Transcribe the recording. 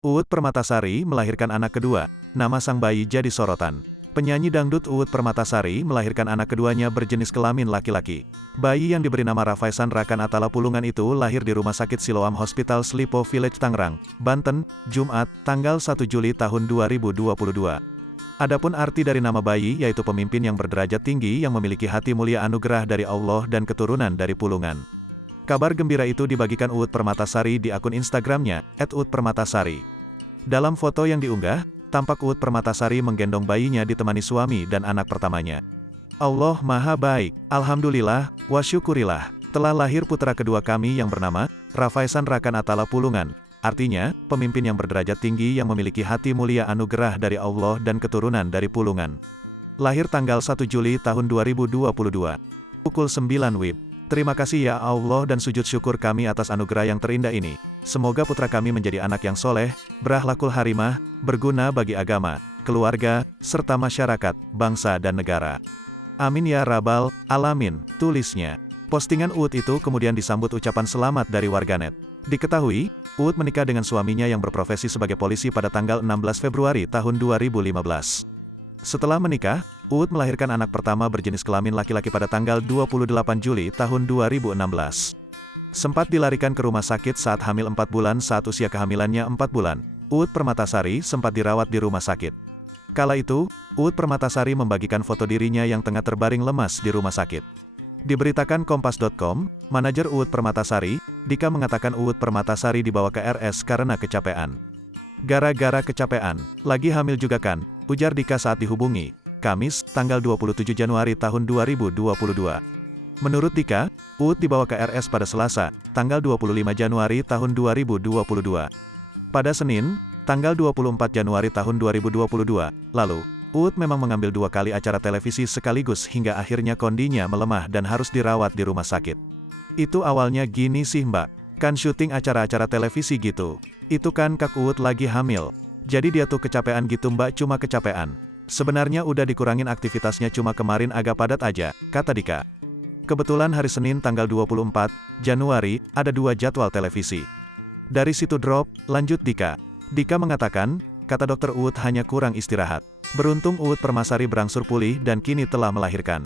Uut Permatasari melahirkan anak kedua, nama sang bayi jadi sorotan. Penyanyi dangdut Uut Permatasari melahirkan anak keduanya berjenis kelamin laki-laki. Bayi yang diberi nama Rafaisan Rakan Atala Pulungan itu lahir di Rumah Sakit Siloam Hospital Slipo Village Tangerang, Banten, Jumat, tanggal 1 Juli tahun 2022. Adapun arti dari nama bayi yaitu pemimpin yang berderajat tinggi yang memiliki hati mulia anugerah dari Allah dan keturunan dari Pulungan. Kabar gembira itu dibagikan Uut Permatasari di akun Instagramnya, @uutpermatasari. Dalam foto yang diunggah, tampak Uut Permatasari menggendong bayinya ditemani suami dan anak pertamanya. Allah Maha Baik, Alhamdulillah, wa syukurillah, telah lahir putra kedua kami yang bernama, Rafaisan Rakan Atala Pulungan. Artinya, pemimpin yang berderajat tinggi yang memiliki hati mulia anugerah dari Allah dan keturunan dari Pulungan. Lahir tanggal 1 Juli tahun 2022. Pukul 9 WIB. Terima kasih ya Allah dan sujud syukur kami atas anugerah yang terindah ini. Semoga putra kami menjadi anak yang soleh, berakhlakul harimah, berguna bagi agama, keluarga, serta masyarakat, bangsa dan negara. Amin ya rabbal alamin, tulisnya. Postingan Uut itu kemudian disambut ucapan selamat dari warganet. Diketahui, Uut menikah dengan suaminya yang berprofesi sebagai polisi pada tanggal 16 Februari tahun 2015. Setelah menikah, Uut melahirkan anak pertama berjenis kelamin laki-laki pada tanggal 28 Juli tahun 2016. Sempat dilarikan ke rumah sakit saat hamil 4 bulan saat usia kehamilannya 4 bulan. Uut Permatasari sempat dirawat di rumah sakit. Kala itu, Uut Permatasari membagikan foto dirinya yang tengah terbaring lemas di rumah sakit. Diberitakan Kompas.com, manajer Uut Permatasari, Dika mengatakan Uut Permatasari dibawa ke RS karena kecapean. Gara-gara kecapean, lagi hamil juga kan? Ujar Dika saat dihubungi, Kamis, tanggal 27 Januari tahun 2022. Menurut Dika, Uut dibawa ke RS pada Selasa, tanggal 25 Januari tahun 2022. Pada Senin, tanggal 24 Januari tahun 2022, lalu, Uut memang mengambil 2 kali acara televisi sekaligus hingga akhirnya kondinya melemah dan harus dirawat di rumah sakit. Itu awalnya gini sih mbak, kan syuting acara-acara televisi gitu. Itu kan Kak Uut lagi hamil. Jadi dia tuh kecapean gitu mbak, cuma kecapean. Sebenarnya udah dikurangin aktivitasnya cuma kemarin agak padat aja, kata Dika. Kebetulan hari Senin tanggal 24 Januari, ada 2 jadwal televisi. Dari situ drop, lanjut Dika. Dika mengatakan, kata dokter Uut hanya kurang istirahat. Beruntung Uut Permatasari berangsur pulih dan kini telah melahirkan.